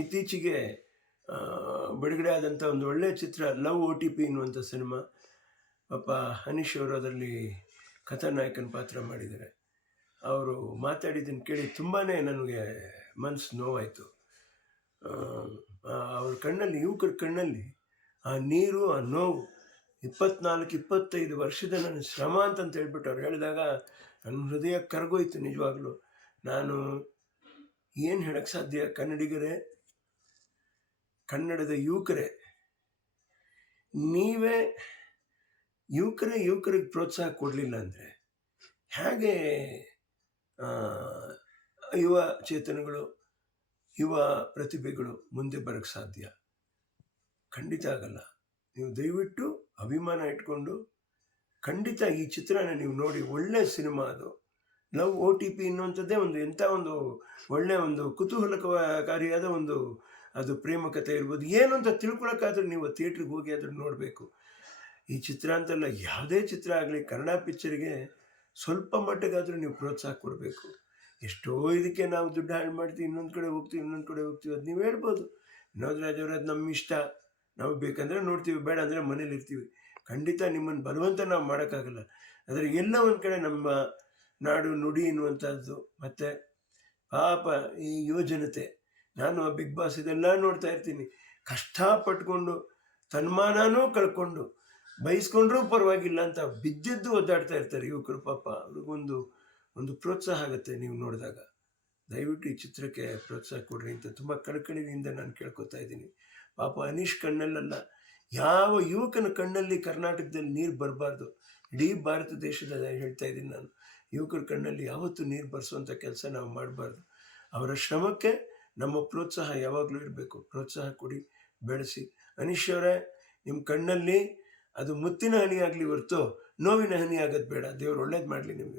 ಇತ್ತೀಚೆಗೆ ಬಿಡುಗಡೆ ಆದಂಥ ಒಂದು ಒಳ್ಳೆಯ ಚಿತ್ರ ಲವ್ OTP ಎನ್ನುವಂಥ ಸಿನಿಮಾ. ಪಾಪ ಹನೀಶ್ ಅವರು ಅದರಲ್ಲಿ ಕಥಾನಾಯಕನ ಪಾತ್ರ ಮಾಡಿದ್ದಾರೆ. ಅವರು ಮಾತಾಡಿದ್ದನ್ನು ಕೇಳಿ ತುಂಬಾ ನನಗೆ ಮನಸ್ಸು ನೋವಾಯಿತು. ಅವ್ರ ಕಣ್ಣಲ್ಲಿ, ಯುವಕರ ಕಣ್ಣಲ್ಲಿ ಆ ನೀರು, ಆ ನೋವು, 24-25 ವರ್ಷದ ನನ್ನ ಶ್ರಮ ಅಂತಂತ ಹೇಳ್ಬಿಟ್ಟು ಅವ್ರು ಹೇಳಿದಾಗ ನನ್ನ ಹೃದಯ ಕರಗೋಯ್ತು ನಿಜವಾಗ್ಲೂ. ನಾನು ಏನು ಹೇಳಕ್ಕೆ ಸಾಧ್ಯ? ಕನ್ನಡಿಗರೇ, ಕನ್ನಡದ ಯುವಕರೇ, ನೀವೇ ಯುವಕರಿಗೆ ಪ್ರೋತ್ಸಾಹ ಕೊಡಲಿಲ್ಲ ಅಂದರೆ ಹೇಗೆ ಯುವ ಚೇತನಗಳು, ಯುವ ಪ್ರತಿಭೆಗಳು ಮುಂದೆ ಬರೋಕ್ಕೆ ಸಾಧ್ಯ? ಖಂಡಿತ ಆಗಲ್ಲ. ನೀವು ದಯವಿಟ್ಟು ಅಭಿಮಾನ ಇಟ್ಕೊಂಡು ಖಂಡಿತ ಈ ಚಿತ್ರನ ನೀವು ನೋಡಿ. ಒಳ್ಳೆಯ ಸಿನಿಮಾ ಅದು. ಲವ್ OTP ಎನ್ನುವಂಥದ್ದೇ ಒಂದು ಎಂಥ ಒಂದು ಒಳ್ಳೆಯ ಒಂದು ಕುತೂಹಲಕಾರಿಯಾದ ಒಂದು ಅದು ಪ್ರೇಮ ಕಥೆ ಇರ್ಬೋದು. ಏನು ಅಂತ ತಿಳ್ಕೊಳಕ್ಕಾದ್ರೂ ನೀವು ಥಿಯೇಟ್ರಿಗೆ ಹೋಗಿ ಅದನ್ನು ನೋಡಬೇಕು. ಈ ಚಿತ್ರ ಅಂತಲ್ಲ, ಯಾವುದೇ ಚಿತ್ರ ಆಗಲಿ, ಕನ್ನಡ ಪಿಕ್ಚರ್ಗೆ ಸ್ವಲ್ಪ ಮಟ್ಟಿಗಾದರೂ ನೀವು ಪ್ರೋತ್ಸಾಹ ಕೊಡಬೇಕು. ಎಷ್ಟೋ ಇದಕ್ಕೆ ನಾವು ದುಡ್ಡು ಹಾಳು ಮಾಡ್ತೀವಿ, ಇನ್ನೊಂದು ಕಡೆ ಹೋಗ್ತೀವಿ. ಅದು ನೀವು ಹೇಳ್ಬೋದು, ವಿನೋದ್ ರಾಜ್ ಅವರೇ, ಅದು ನಮ್ಮ ಇಷ್ಟ, ನಾವು ಬೇಕಂದರೆ ನೋಡ್ತೀವಿ, ಬೇಡ ಅಂದರೆ ಮನೇಲಿ ಇರ್ತೀವಿ. ಖಂಡಿತ ನಿಮ್ಮನ್ನು ಬಲವಂತ ನಾವು ಮಾಡೋಕ್ಕಾಗಲ್ಲ. ಆದರೆ ಎಲ್ಲ ಒಂದು ಕಡೆ ನಮ್ಮ ನಾಡು ನುಡಿ ಎನ್ನುವಂಥದ್ದು, ಮತ್ತು ಪಾಪ ಈ ಯುವಜನತೆ, ನಾನು ಆ ಬಿಗ್ ಬಾಸ್ ಇದೆಲ್ಲ ನೋಡ್ತಾ ಇರ್ತೀನಿ, ಕಷ್ಟಪಟ್ಕೊಂಡು ತನ್ಮಾನನೂ ಕಳ್ಕೊಂಡು ಬಯಸ್ಕೊಂಡ್ರೂ ಪರವಾಗಿಲ್ಲ ಅಂತ ಬಿದ್ದೆದ್ದು ಒದ್ದಾಡ್ತಾ ಇರ್ತಾರೆ ಯುವಕರು. ಪಾಪ ಅವ್ರಿಗೊಂದು ಪ್ರೋತ್ಸಾಹ ಆಗುತ್ತೆ ನೀವು ನೋಡಿದಾಗ. ದಯವಿಟ್ಟು ಈ ಚಿತ್ರಕ್ಕೆ ಪ್ರೋತ್ಸಾಹ ಕೊಡ್ರಿ ಅಂತ ತುಂಬ ಕಳಕಳಿಯಿಂದ ನಾನು ಕೇಳ್ಕೊತಾ ಇದ್ದೀನಿ. ಪಾಪ ಅನೀಶ್ ಕಣ್ಣಲ್ಲಲ್ಲ, ಯಾವ ಯುವಕನ ಕಣ್ಣಲ್ಲಿ ಕರ್ನಾಟಕದಲ್ಲಿ ನೀರು ಬರಬಾರ್ದು. ಇಡೀ ಭಾರತ ದೇಶದ ಹೇಳ್ತಾ ಇದ್ದೀನಿ ನಾನು, ಯುವಕರ ಕಣ್ಣಲ್ಲಿ ಯಾವತ್ತೂ ನೀರು ಬರೆಸುವಂಥ ಕೆಲಸ ನಾವು ಮಾಡಬಾರ್ದು. ಅವರ ಶ್ರಮಕ್ಕೆ ನಮ್ಮ ಪ್ರೋತ್ಸಾಹ ಯಾವಾಗಲೂ ಇರಬೇಕು. ಪ್ರೋತ್ಸಾಹ ಕೊಡಿ, ಬೆಳೆಸಿ. ಅನೀಶ್ ಅವರೇ, ನಿಮ್ಮ ಕಣ್ಣಲ್ಲಿ ಅದು ಮುತ್ತಿನ ಹನಿ ಆಗಲಿ ಹೊರತು ನೋವಿನ ಹನಿ ಆಗೋದು ಬೇಡ. ದೇವ್ರು ಒಳ್ಳೇದು ಮಾಡಲಿ ನಿಮಗೆ.